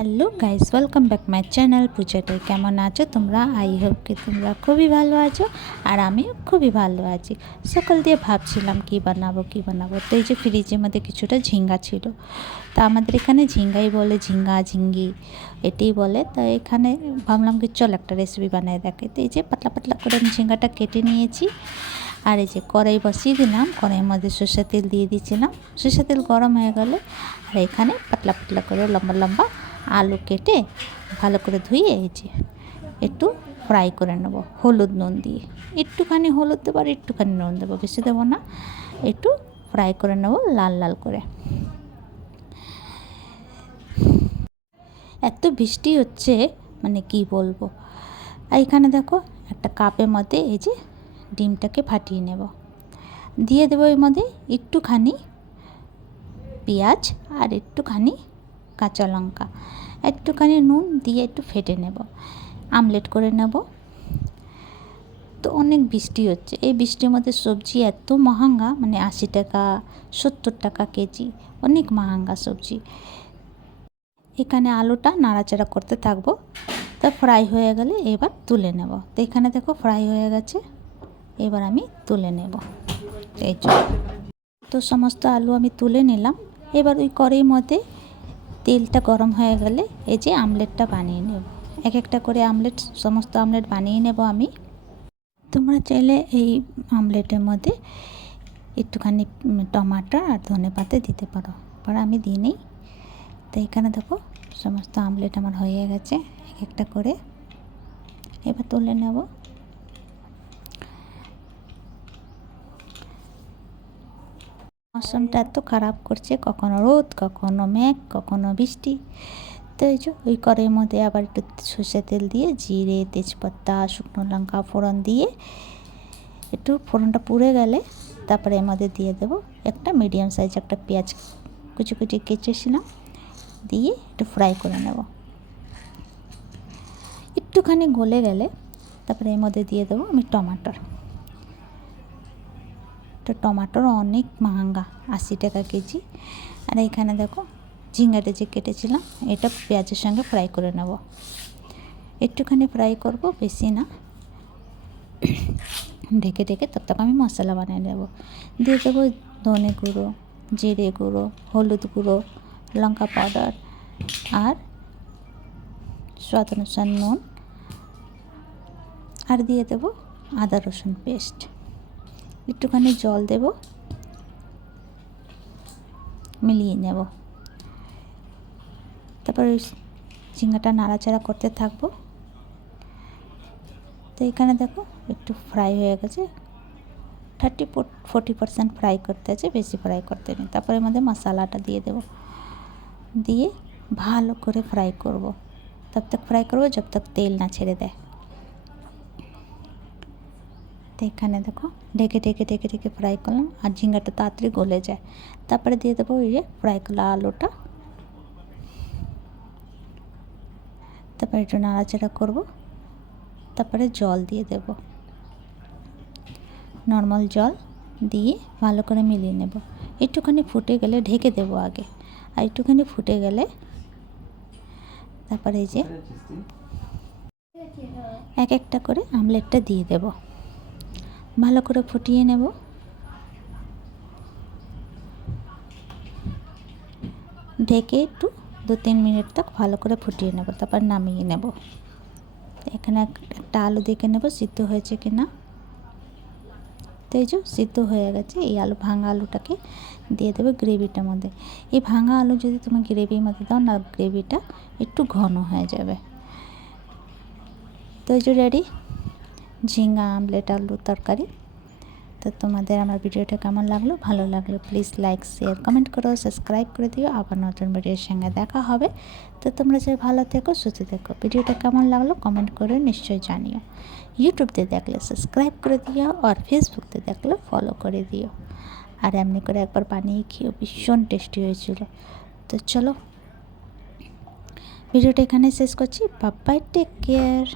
Hello guys, welcome back my channel পূজাতে। কেমন আছো তোমরা? আই হোপ কি তোমরা খুবই ভালো আছো, আর আমিও খুবই ভালো আছি। সকাল দিয়ে ভাবছিলাম কি বানাবো। তো এই যে ফ্রিজের মধ্যে কিছুটা ঝিঙ্গা ছিল, তা আমাদের এখানে ঝিঙ্গাই বলে, ঝিঙ্গা ঝিঙ্গি এটাই বলে। তো এখানে ভাবলাম কি চল একটা রেসিপি বানিয়ে দেখে। তো এই যে পাতলা পাতলা করে আমি ঝিঙ্গাটা কেটে নিয়েছি, আর এই যে কড়াই বসিয়ে দিলাম। কড়াইয়ের মধ্যে সরষের তেল দিয়ে দিয়েছিলাম। সরষের তেল গরম হয়ে গেলে আর এখানে পাতলা পাতলা করে লম্বা লম্বা আলু কেটে ভালো করে ধুয়ে এই যে একটু ফ্রাই করে নেব হলুদ নুন দিয়ে। একটুখানি হলুদ দেবো আর একটুখানি নুন দেবো, বেশি দেবো না। একটু ফ্রাই করে নেব লাল লাল করে। এত বৃষ্টি হচ্ছে মানে কি বলবো। আর এখানে দেখো একটা কাপের মধ্যে এই যে ডিমটাকে ফাটিয়ে নেব, দিয়ে দেবো এর মধ্যে একটুখানি পেঁয়াজ আর একটুখানি কাঁচা লঙ্কা, একটুখানি নুন দিয়ে একটু ফেটে নেব, আমলেট করে নেব। তো অনেক বৃষ্টি হচ্ছে, এই বৃষ্টির মধ্যে সবজি এত মহাঙ্গা, মানে 80 টাকা 70 টাকা কেজি, অনেক মহাঙ্গা সবজি। এখানে আলুটা নাড়াচাড়া করতে থাকবো। তা ফ্রাই হয়ে গেলে এবার তুলে নেব। তো এখানে দেখো ফ্রাই হয়ে গেছে, এবার আমি তুলে নেব। এই তো সমস্ত আলু আমি তুলে নিলাম। এবার ওই কড়াইয়ের মধ্যে তেলটা গরম হয়ে গেলে এই যে আমলেটটা বানিয়ে নেব। এক একটা করে সমস্ত আমলেট বানিয়ে নেব আমি। তোমরা চাইলে এই আমলেটের মধ্যে একটুখানি টমাটো আর ধনেপাতা দিতে পারো, পর আমি দিই নেই। তো এখানে দেখো সমস্ত আমলেট আমার হয়ে গেছে এক একটা করে। এবার তুলে নেব। মৌসুমটা এত খারাপ করছে, কখনো রোদ, কখনো মেঘ, কখনো বৃষ্টি। তো এই যে ওই কড়াইয়ের মধ্যে আবার একটু সর্ষের তেল দিয়ে জিরে, তেজপাতা, শুকনো লঙ্কা ফোড়ন দিয়ে একটু ফোড়নটা পুড়ে গেলে তারপরে এর মধ্যে দিয়ে দেবো একটা মিডিয়াম সাইজ একটা পেঁয়াজ কুচি কুচি কেটেছিলাম, দিয়ে একটু ফ্রাই করে নেব। একটুখানি গলে গেলে তারপরে এর মধ্যে দিয়ে দেবো আমি টমাটোর। তো টমাটোর অনেক মহাঙ্গা, 80 টাকা কেজি। আর এখানে দেখো ঝিঙ্গাটা যে কেটেছিলাম এটা পেঁয়াজের সঙ্গে ফ্রাই করে নেব। একটুখানি ফ্রাই করব, বেশি না। ঢেকে ঢেকে ততক্ষণ আমি মশলা বানিয়ে নেব। দিয়ে দেবো ধনে গুঁড়ো, জিরে গুঁড়ো, হলুদ গুঁড়ো, লঙ্কা পাউডার আর স্বাদ অনুসার নুন, আর দিয়ে দেবো আদা রসুন পেস্ট। একটুখানি জল দেব, মিলিয়ে নেব। তারপরে ঝিঙ্গাটা নাড়াচাড়া করতে থাকবো। তো এখানে দেখো একটু ফ্রাই হয়ে গেছে, 30-40% ফ্রাই করতে আছে, বেশি ফ্রাই করতে নেই। তারপরে এর মধ্যে মশলাটা দিয়ে দেব, দিয়ে ভালো করে ফ্রাই করব। তব তক ফ্রাই করবো জব তক তেল না ছেড়ে দেয়। তো এখানে দেখো ঢেকে ঢেকে ঢেকে ঢেকে ফ্রাই করলাম, আর ঝিঙ্গাটা তাড়াতাড়ি গলে যায়। তারপরে দিয়ে দেবো ওই যে ফ্রাই করা আলুটা। তারপরে একটু নাড়াচাড়া করবো। তারপরে জল দিয়ে দেব, নর্মাল জল দিয়ে ভালো করে মিলিয়ে নেব। একটুখানি ফুটে গেলে ঢেকে দেব আগে, আর একটুখানি ফুটে গেলে তারপরে এই যে এক একটা করে আমলেটটা দিয়ে দেব, ভালো করে ফুটিয়ে নেব। ঢেকে একটু 2-3 মিনিট তক ভালো করে ফুটিয়ে নেব, তারপর নামিয়ে নেব। এখানে একটা আলু দেখে নেব সিদ্ধ হয়েছে কি না। তো এই যে সিদ্ধ হয়ে গেছে, এই ভাঙা আলুটাকে দিয়ে দেবে গ্রেভিটার মধ্যে। এই ভাঙা আলু যদি তুমি গ্রেভির মধ্যে দাও না, গ্রেভিটা একটু ঘন হয়ে যাবে। তো এই যে রেডি ঝিঙ্গা আমলেট আলু তরকারি। তো তোমাদের আমার ভিডিওটা কেমন লাগলো? ভালো লাগলে প্লিজ লাইক, শেয়ার, কমেন্ট করো, সাবস্ক্রাইব করে দিও। আবার নতুন ভিডিওর সঙ্গে দেখা হবে। তো তোমরা সবাই ভালো থেকো, সুস্থ থেকো। ভিডিওটা কেমন লাগলো কমেন্ট করে নিশ্চয়ই জানিও। यूट्यूब से देखले सब्सक्राइब कर दियो और फेसबुक से देखले फॉलो कर दियो। और एमनी करे एक बार बानिए खियो, भीषण टेस्टी হয়েছিল। तो चलो ভিডিওটা এখানে শেষ করছি। Bye bye, take care.